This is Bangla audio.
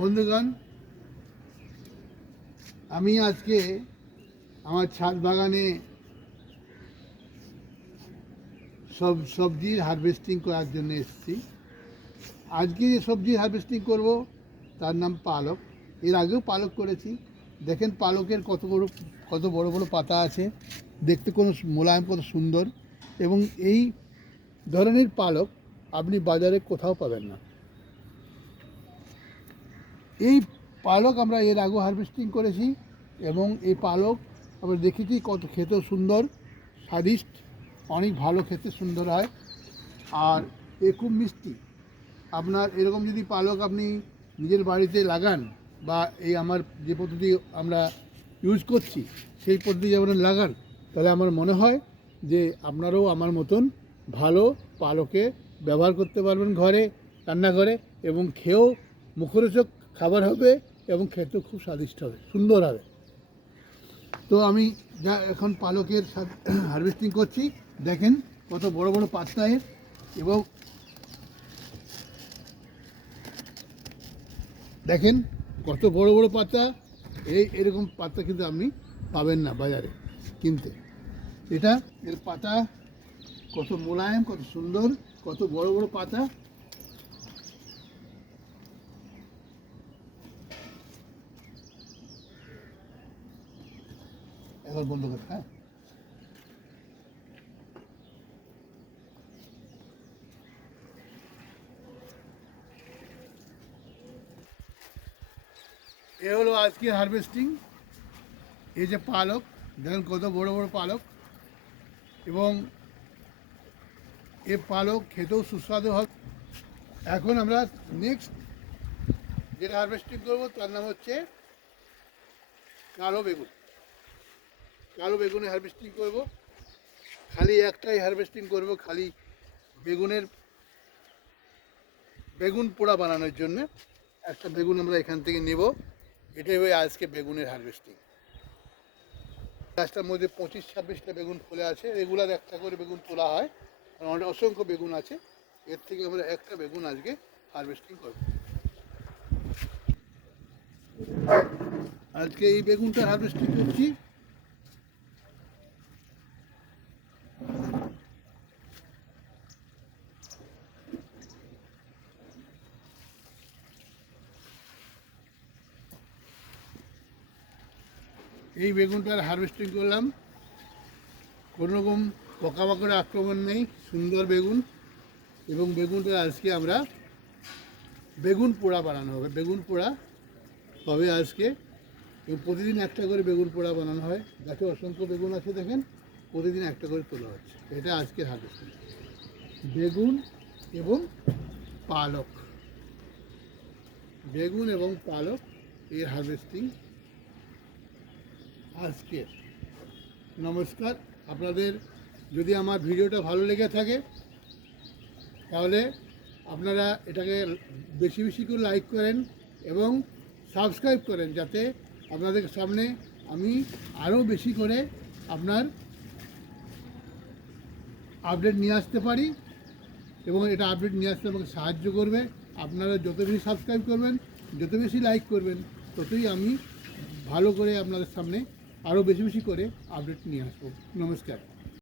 বন্ধুগণ, আমি আজকে আমার ছাদ বাগানে সবজির হারভেস্টিং করার জন্য এসেছি। আজকে যে সবজির হারভেস্টিং করব তার নাম পালক। এর আগেও পালক করেছি। দেখেন পালকের কত বড় বড় পাতা আছে, দেখতে কোনো মোলায়েম, কত সুন্দর। এবং এই ধরনের পালক আপনি বাজারে কোথাও পাবেন না। এই পালক আমরা এর আগেও হারভেস্টিং করেছি এবং এই পালক আমরা দেখেছি কত খেতেও সুন্দর, স্বাদিষ্ট, অনেক ভালো, খেতে সুন্দর হয়। আর এ খুব মিষ্টি। আপনার এরকম যদি পালক আপনি নিজের বাড়িতে লাগান, বা এই আমার যে পদ্ধতি আমরা ইউজ করছি সেই পদ্ধতি যেমন লাগান, তাহলে আমার মনে হয় যে আপনারাও আমার মতন ভালো পালকে ব্যবহার করতে পারবেন ঘরে, রান্নাঘরে, এবং খেয়েও মুখরোচক খাবার হবে এবং খেতেও খুব স্বাদিষ্ট হবে, সুন্দর হবে। তো আমি যা এখন পালকের হারভেস্টিং করছি, দেখেন কত বড় বড় পাতা এর, এবং দেখেন কত বড় বড় পাতা। এরকম পাতা কিন্তু আপনি পাবেন না বাজারে কিনতে। এটা এর পাতা কত মোলায়েম, কত সুন্দর, কত বড় বড় পাতা। এখন বন্ধ করে, হ্যাঁ। এ হলো আজকের হারভেস্টিং। এই যে পালক, দেখেন কত বড় বড় পালক, এবং এ পালক খেতেও সুস্বাদু হবে। এখন আমরা নেক্সট যেটা হারভেস্টিং করবো তার নাম হচ্ছে কালো বেগুন। কালো বেগুনে হারভেস্টিং করব। খালি একটাই হারভেস্টিং করব, খালি বেগুন পোড়া বানানোর জন্য একটা বেগুন আমরা এখান থেকে নেব। এটাই হয়ে আজকে বেগুনের হারভেস্টিং। গাছটার মধ্যে 25-26টা বেগুন ফলে আছে। রেগুলার একটা করে বেগুন তোলা হয়, কারণ অনেক অসংখ্য বেগুন আছে। এর থেকে আমরা একটা বেগুন আজকে হারভেস্টিং করব। আজকে এই বেগুনটা হারভেস্টিং করছি। এই বেগুনটার হারভেস্টিং করলাম, কোনো রকম পোকামাকড়ের আক্রমণ নেই, সুন্দর বেগুন। এবং বেগুনটা আজকে আমরা বেগুন পোড়া বানানো হবে। বেগুন পোড়া হবে আজকে, এবং প্রতিদিন একটা করে বেগুন পোড়া বানানো হয়। গাছে অসংখ্য বেগুন আছে, দেখেন প্রতিদিন একটা করে তোলা হচ্ছে। এটা আজকে হারভেস্টিং, বেগুন এবং পালক। বেগুন এবং পালক এর হারভেস্টিং আজকের। নমস্কার। আপনাদের যদি আমার ভিডিওটা ভালো লেগে থাকে তাহলে আপনারা এটাকে বেশি বেশি করে লাইক করেন এবং সাবস্ক্রাইব করেন, যাতে আপনাদের সামনে আমি আরও বেশি করে আপনার আপডেট নিয়ে আসতে পারি। এবং এটা আপডেট নিয়ে আসতে আমাকে সাহায্য করবে। আপনারা যত বেশি সাবস্ক্রাইব করবেন, যত বেশি লাইক করবেন, ততই আমি ভালো করে আপনাদের সামনে আরও বেশি বেশি করে আপডেট নিয়ে আসবো। নমস্কার।